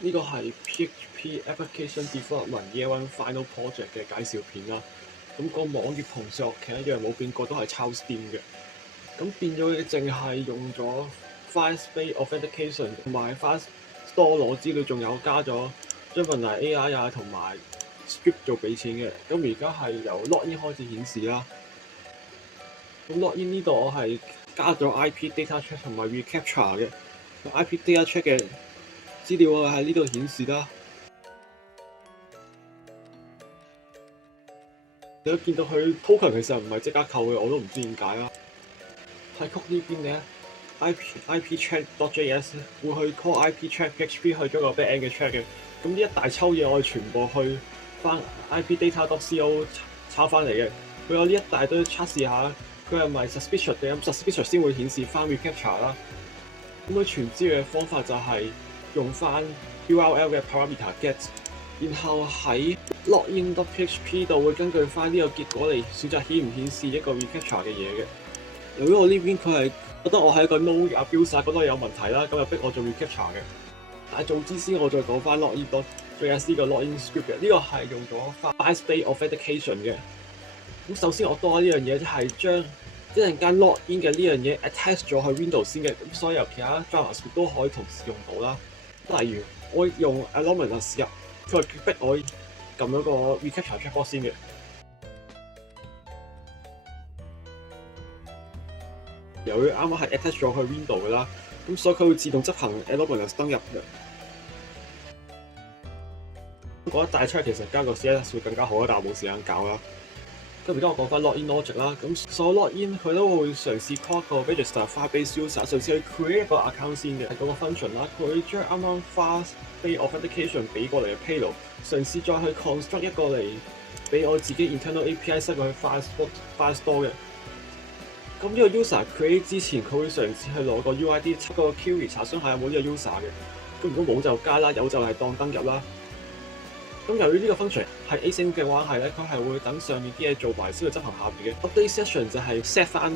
呢個係 PHP Application Development Year One Final Project 嘅介紹片啦。咁個網頁同上學期一樣冇變過，都係抄 Steam 嘅。咁變咗淨係用咗 Firebase Authentication 同埋 Firestore 攞資料，仲有加咗將份嚟 AI 啊同埋 Script 做俾錢嘅。咁而家係由 Login 開始顯示啦。咁 Login 呢度我係加咗 IP Data Check 同埋 Recaptcha 嘅。IP Data Check 嘅資料啊喺呢度顯示啦。你都見到佢 token 其實唔係即刻扣嘅，我都唔知點解啦。喺 code 呢邊咧 ，IP check.js 會去 call IP check PHP 去咗個 backend 嘅 check 嘅。咁呢一大抽嘢我哋全部去翻 IP data.co 抄翻嚟嘅。佢有呢一大堆測試下，佢係咪 suspicious 嘅？咁 suspicious 先會顯示翻 recaptcha 啦。咁佢傳資料嘅方法就係用翻 URL 嘅 parameter get， 然後喺 login.php 度會根據翻呢個結果嚟選擇顯唔顯示一個 recaptcha 嘅嘢嘅。由於我呢邊佢係覺得我係一個 no abuser， 覺得有問題啦，咁就逼我做 recaptcha 嘅。但係做之先我再講翻 login.js 呢個 login script 嘅，呢個係用咗 Firebase Authentication 嘅。咁首先我多呢樣嘢，即係將一陣間 login 嘅呢樣嘢 attach 咗去 Windows 先嘅，咁所有其他 JavaScript 都可以同時用到啦。例如我用 Anonymous 入，佢逼我撳咗個 recaptcha checkbox 先嘅。由於啱啱係 attach 咗去 Windows 嘅啦，咁所以佢會自動執行 Anonymous 登入嘅。嗰一大出其實加個 CSS 會更加好啦，但我冇時間搞啦。咁而家我講翻 login logic 啦，咁所有 login 佢都會嘗試 call 個 register Firebase user， 嘗試去 create 一個 account 先嘅，係嗰個 function 啦。佢將啱啱 Firebase Authentication 俾過嚟嘅 payload， 嘗試再去 construct 一個嚟俾我自己 internal API 塞過去 Firestore 嘅。咁呢個 user create 之前，佢會嘗試去攞個 UID 測個 query 查詢下有冇呢個 user 嘅。咁如果冇就加啦，有就係當登入啦。咁由於呢個 function 係 async 嘅關係咧，佢係會等上面啲嘢做埋先去執行下邊嘅。update session 就係 set 翻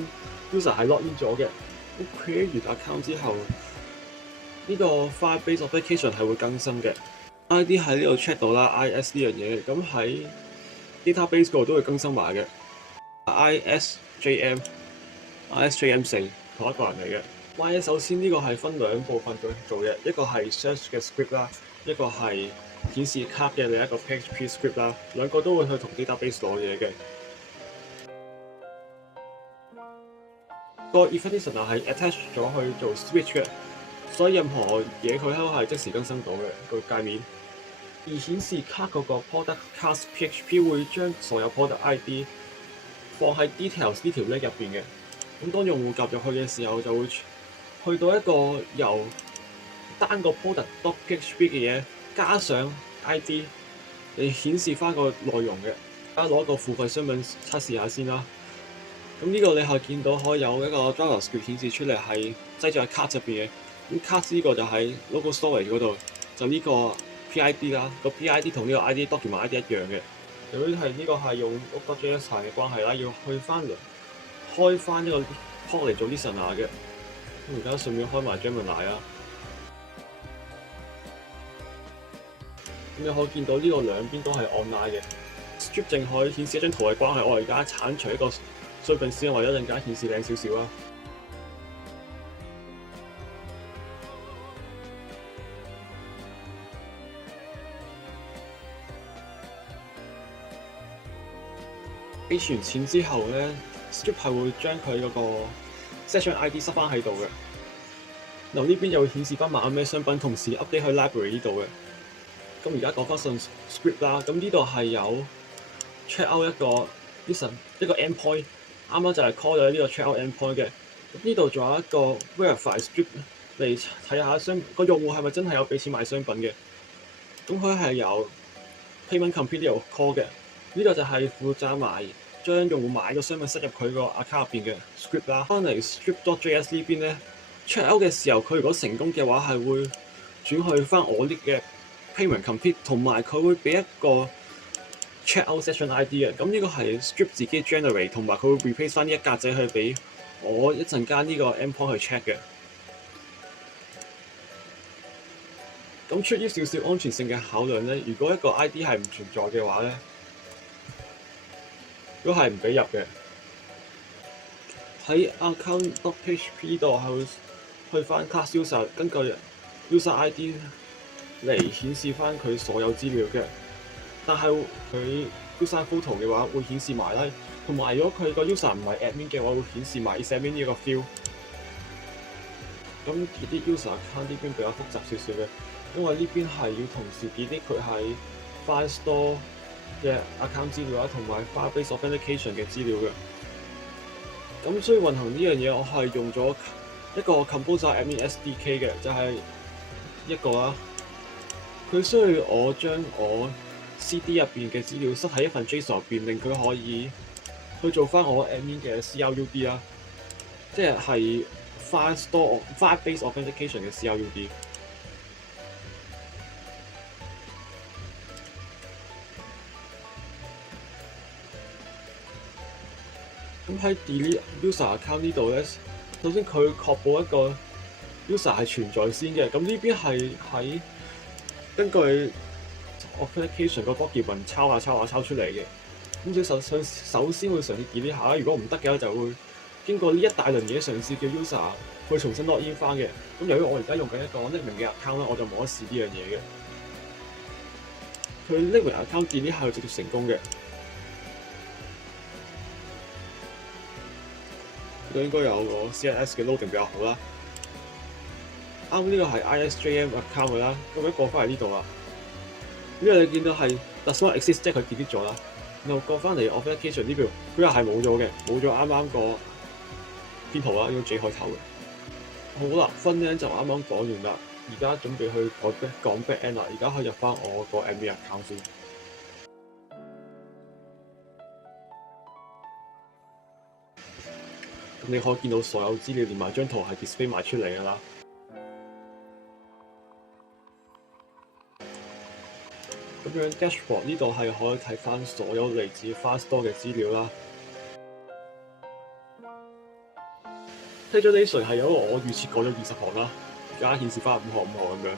user 係 login 咗嘅。咁 create 完 account 之後，呢個 Firebase Authentication 係會更新嘅。ID 喺呢度 check 到啦 ，IS 呢樣嘢，咁喺 database 嗰度都會更新埋嘅。ISJM 4同一個人嚟嘅。YS 首先呢個係分兩部分做嘅，一個係 search 嘅 script 啦，一個係顯示卡嘅另一個 PHP script 啦，兩個都會去同 database 攞嘢嘅。個 authenticator 係 attach 咗去做 switch 嘅，所以任何嘢佢都係即時更新到嘅個界面。而顯示卡嗰個 product class PHP 會將所有 product ID 放喺 details 呢條 list 入邊嘅。咁當用戶夾入去嘅時候，就會去到一個由單個 product.php 嘅嘢加上 ID 嚟顯示翻個內容嘅。而家攞個付費商品測試下先啦。咁呢個你係見到可以有一個 JavaScript 顯示出嚟係擠咗喺 card 入邊嘅。咁 card 呢個就喺 local storage 嗰度，就呢個 PID 啦。個 PID 同呢個 ID document ID 一樣嘅。由於係呢個係用 Node.js 嘅關係啦，要去翻開翻一個 port 嚟做 listener 嘅。咁而家順便開埋 Gemini 啦。咁你可以見到呢個兩邊都係 online 嘅。Strip 淨可以顯示一張圖嘅關係，我而家剷除一個衰份先，為咗陣間顯示靚少少啦。俾完錢之後咧 ，Strip 係會將佢嗰個 session ID 塞翻喺度嘅。嗱呢邊又會顯示翻買咩商品，同時 update 去 library 呢度嘅。咁而家講翻順 script 啦，咁呢度係有 check out 一個 listen 一個 endpoint， 啱啱就係 call 咗呢個 check out endpoint 嘅。咁呢度仲有一個 verify script 嚟睇下個用戶係咪真係有俾錢買商品嘅。咁佢係由 payment complete 呢度 call 嘅。呢個就係負責埋將用戶買個商品塞入佢個 account 入邊嘅 script 啦。翻嚟 script.js 呢邊咧 check out 嘅時候，佢如果成功嘅話係會轉去翻我呢嘅 payment complete， 同埋佢會俾一個 check out session ID 嘅。咁呢個係 script 自己 generate， 同埋佢會 replace 翻呢一格仔去俾我一陣間呢個 endpoint 去 check 嘅。咁出於少少安全性嘅考量咧，如果一個 ID 係唔存在嘅話咧，都係唔俾入嘅。喺 account.php 度係會去翻 class user，根據 user ID 嚟顯示翻佢所有資料嘅。但係佢 user photo 嘅話會顯示埋啦，同埋如果佢個 user 唔係 admin 嘅話，會顯示埋 is admin 呢個 field。咁啲 user account 呢邊比較複雜少少嘅，因為呢邊係要同時 delete 佢喺 Firestore 嘅 account 資料啦，同埋 Firebase Authentication 嘅資料嘅。咁所以運行呢樣嘢，我係用咗一個 Composer Admin SDK 嘅，就係一個啦。佢需要我將我 CD 入邊嘅資料塞喺一份 JSON 入邊，令佢可以去做翻我 admin 嘅 CRUD 啦，即係 Firebase Authentication 嘅 CRUD。咁喺 delete user account 呢度咧，首先佢確保一個 user 係存在先嘅。咁呢邊係喺根據 authentication 個 document 抄出嚟嘅。咁所以首先會嘗試 delete 下啦。如果唔得嘅話，就會經過呢一大輪嘢嘗試叫 user 去重新 login 翻嘅。咁由於我而家用緊一個匿名嘅 account 啦，我就冇得試呢樣嘢嘅。佢匿名 account delete 係直接成功嘅。都應該有個 CSS 嘅 loading 比較好啦。啱呢個係 ISJM account 嘅啦，咁樣過翻嚟呢度啦。呢度你見到係 does not exist， 即係佢 delete 咗啦。然後過翻嚟 authentication 呢邊，佢又係冇咗嘅，冇咗啱啱個編號啦，呢個 J 開頭嘅。好啦，分咧就啱啱講完啦，而家準備去講 back end 啦。而家可以入翻我個 admin account 先。咁你可以見到所有資料連埋張圖係 display 埋出嚟㗎啦。咁樣 dashboard 呢度係可以睇翻所有嚟自 Firestore 嘅資料啦。Pagination 係由我預設改咗20行啦，而家顯示翻5行咁樣。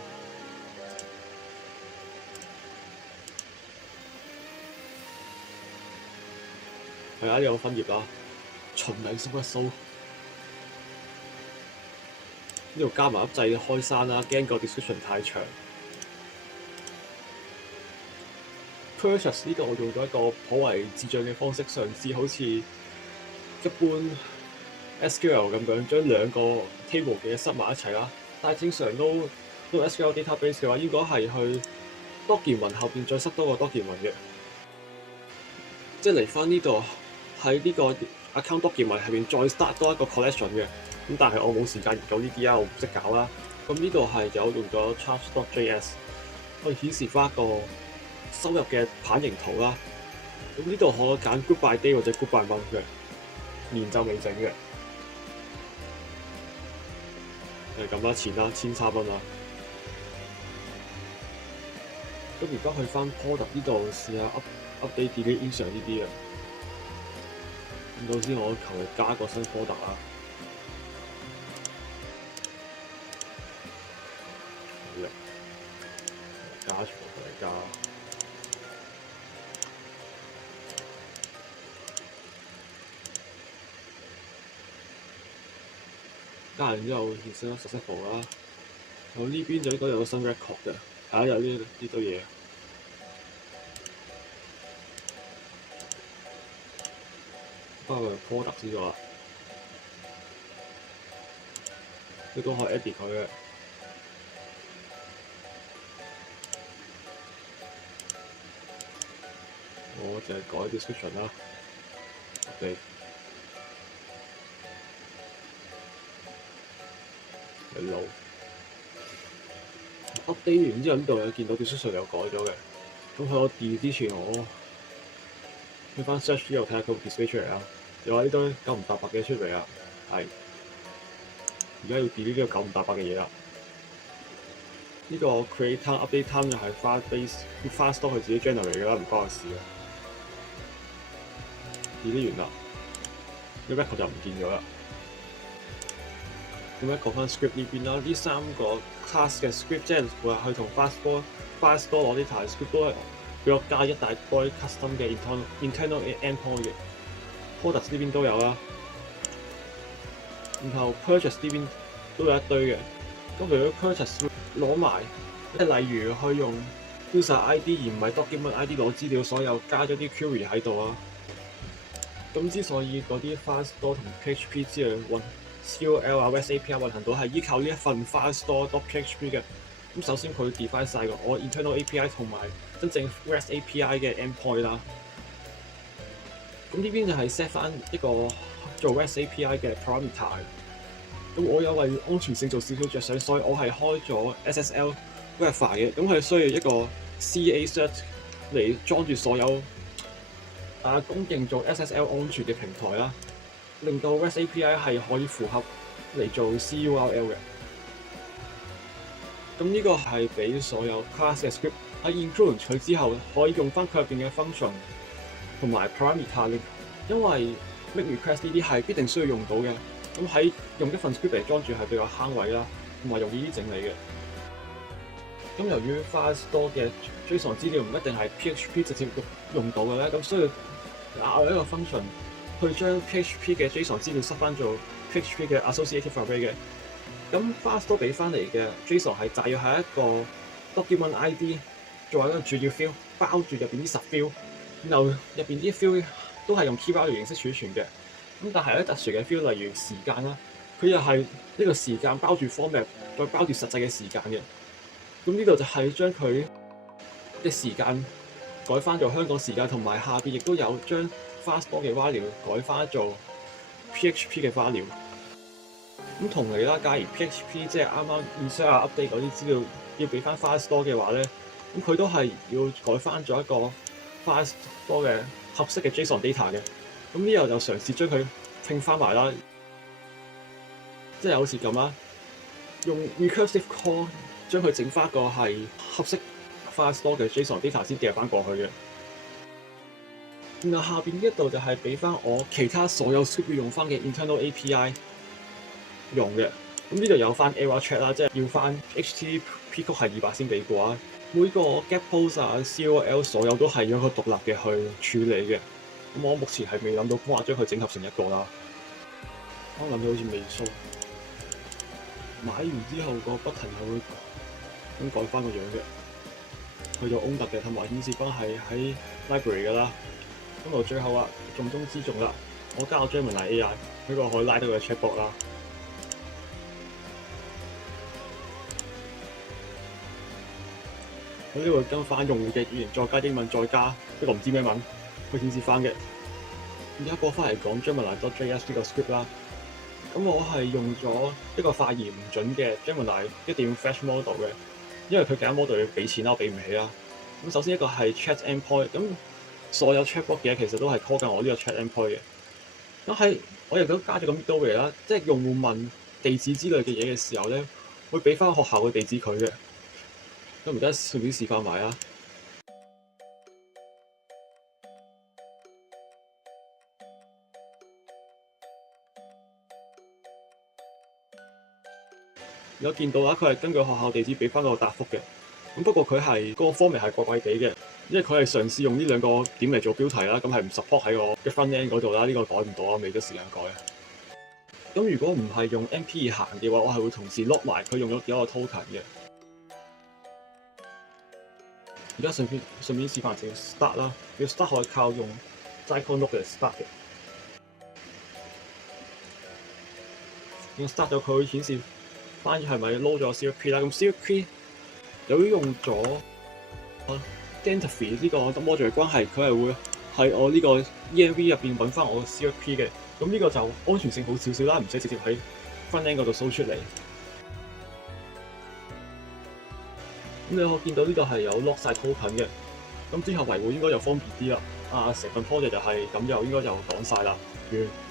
係啊，呢個分頁啦。循例掃一掃，呢度加埋粒掣開閂啦，驚個 description 太長。Purchase 呢度我用咗一個頗為智障嘅方式，嘗試好似一般 SQL 咁樣將兩個 table 嘅塞埋一齊啦。但係正常都 SQL database 嘅話，應該係去 document 後邊再塞多個 document 嘅，即係嚟翻呢度喺呢個account document 入邊再 start 多一個 collection 嘅。咁但係我冇時間研究呢啲啊，我唔識搞啦。咁呢度係有用咗 charge.js 可以顯示翻一個收入嘅棒形圖啦。咁呢度可以揀 group by day 或者 group by month 嘅，年就未整嘅。係咁啦，錢啦，1300蚊啦。咁而家去翻 product 呢度試下 update delete insert 呢啲啊。咁首先我求其加個新 product 啦。好嘅，加全部同你加。加完之後顯示咗 successful 啦。我呢邊就應該有個新 record 嘅，係啊，有呢堆嘢。翻去 product 先咗啦，你都可以 edit 佢嘅。我就係改 description 啦，update。路 update 完之後，呢度有見到 description 有改咗嘅。咁喺我 delete 之前，我去翻 search 之後睇下佢會 display 出嚟啦。又話呢堆9唔搭八嘅出嚟啦，係。而家要 delete 呢個9唔搭八嘅嘢啦。呢個 create time、update time 又係 Firestore 佢自己 generate 嘅啦，唔關我事嘅。delete 完啦，呢個 record 就唔見咗啦。咁樣講翻 script 呢邊啦，呢3個 class 嘅 script 即係話佢同 Firestore 攞呢台 script 都係俾我加一大堆 custom 嘅 internal endpoint 嘅 products 呢邊都有啦，然後 purchase 呢邊都有一堆嘅。咁如果 purchase 攞埋，即係例如去用 user ID 而唔係 document ID 攞資料，所有加咗啲 query 喺度啊。咁之所以嗰啲 Firestore 同 PHP 之類運 COL 啊 REST API 運行到係依靠呢一份 Firestore.php 嘅。咁首先佢 define 晒個我 internal API 同埋真正 REST API 嘅 endpoint 啦。咁呢邊就係 set 翻一個做 REST API 嘅 parameter。咁我有為安全性做少少着想，所以我係開咗 SSL verify 嘅。咁佢需要一個 CA cert 嚟裝住所有公認做 SSL 安全嘅平台啦，令到 REST API 係可以符合嚟做 CURL 嘅。咁呢個係俾所有 class 嘅 script 喺 include 佢之後，可以用翻佢入邊嘅 function 同埋 parameter， 因為 make request 呢啲係必定需要用到嘅。咁喺用一份 script 嚟裝住係比較慳位啦，同埋容易啲整理嘅。咁由於 Firestore 嘅 JSON 資料唔一定係 PHP 直接用到嘅咧，咁需要額外一個 function 去將 PHP 嘅 JSON 資料塞翻做 PHP 嘅 associative array 嘅。咁 Firestore 俾翻嚟嘅 JSON 係就要係一個 document ID 作為一個主要 field， 包住入邊啲實 field， 然後入邊啲 field 都係用 key value 形式儲存嘅。咁但係有啲特殊嘅 field， 例如時間啦，佢又係呢個時間包住 format， 再包住實際嘅時間嘅。咁呢度就係將佢嘅時間改翻做香港時間，同埋下邊亦都有將 Firestore 嘅 value 改翻做 PHP 嘅 value。咁同理啦，假如 PHP 即係啱啱 insert 啊 update 嗰啲資料要俾翻 Firestore 嘅話咧，咁佢都係要改翻咗一個 Firestore 嘅合適嘅 JSON data 嘅。咁呢度就嘗試將佢拼翻埋啦，即係好似咁啦，用 recursive call 將佢整翻個係合適 Firestore 嘅 JSON data 先掉翻過去嘅。然後下邊呢一度就係俾翻我其他所有 script 要用翻嘅 internal API 用嘅。咁呢度有翻 error check 啦，即係要翻 HTTP 曲係200先俾過啊。每個 get post 啊 COL 所有都係有一個獨立嘅去處理嘅。咁我目前係未諗到方法將佢整合成一個啦。我諗到好似微數買完之後個 button 係會咁改翻個樣嘅，去到 owner 嘅，同埋顯示翻係喺 library 嘅啦。咁到最後啊，重中之重啦，我加咗 Gemini AI， 呢個可以拉到個 chatbot 啦。佢呢度跟翻用戶嘅語言，再加英文，再加一個唔知咩文去顯示翻嘅。而家播翻嚟講 Gemini.js 呢個 script 啦，咁我係用咗一個發言唔準嘅 Gemini 1.5 Flash model 嘅，因為佢揀 model 要俾錢啦，我俾唔起啦。咁首先一個係 chat endpoint， 咁所有 chatbot 嘅其實都係 call 緊我呢個 chat endpoint 嘅。咁係我亦都加咗個 middleware 啦，即係用戶問地址之類嘅嘢嘅時候咧，會俾翻學校嘅地址佢嘅。咁而家順便示範埋啦。如果見到啦，佢係根據學校地址俾翻個答覆嘅。咁不過佢係嗰個 format 係怪怪地嘅，因為佢係嘗試用呢兩個點嚟做標題啦，咁係唔 support 喺我嘅 front end 嗰度啦。呢個改唔到啊，未得時間改啊。咁如果唔係用 NP 行嘅話，我係會同時 lock 埋佢用咗幾多個 token 嘅。而家順便示範成 start 啦，要 start 可以靠用 Zyklon Note 嚟 start 嘅。用 start 咗佢會顯示翻係咪 load 咗 CFP 啦。咁 CFP 由於用咗Daemon 呢個 module 嘅關係，佢係會喺我呢個 ENV 入邊揾翻我嘅 CFP 嘅。咁呢個就安全性好少少啦，唔使直接喺 front end 嗰度 show 出嚟。咁你可見到呢度係有 lock 晒 token 嘅，咁之後維護應該就方便啲啦。成份 project 就係咁，就應該就講晒啦。完。